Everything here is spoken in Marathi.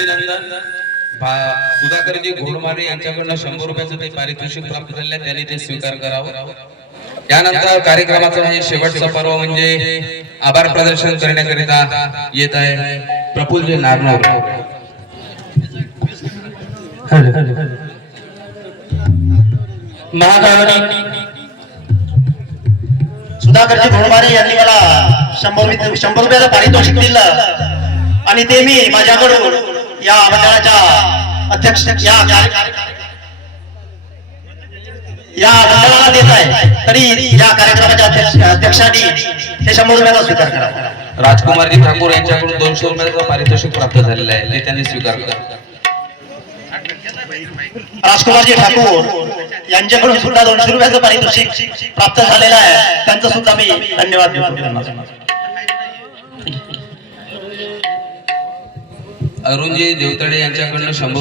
अभिनंदन. सुधाकरजी घोडमारे यांच्याकडून 100 रुपयाचं ते पारितोषिक प्राप्त झाले आहे, त्यांनी ते स्वीकार करावं. त्यानंतर कार्यक्रमाचा हे शेवटचा पर्व म्हणजे आभार प्रदर्शन करण्याकरिता येत आहे प्रफुल्ल नारनोर. महागावणी सुधाकरजी घोडमारे यांनी मला 100 रुपयाचं पारितोषिक दिलं आणि ते मी माझ्याकडून या मंडळाच्या अध्यक्ष या मंडळाला देत आहे. तरी या कार्यक्रमाच्या अध्यक्षांनी हे 100 रुपयाचा स्वीकार करा. राजकुमारजी ठाकूर यांच्याकडून 200 रुपयाचं पारितोषिक प्राप्त झालेलं आहे, ते त्यांनी स्वीकार करा. राजकुमारजी ठाकूर यांच्याकडून सुद्धा 200 रुपयाचं पारितोषिक प्राप्त झालेलं आहे, त्यांचं सुद्धा मी धन्यवाद देतो. अरुणजी देवतळे यांच्याकडून 100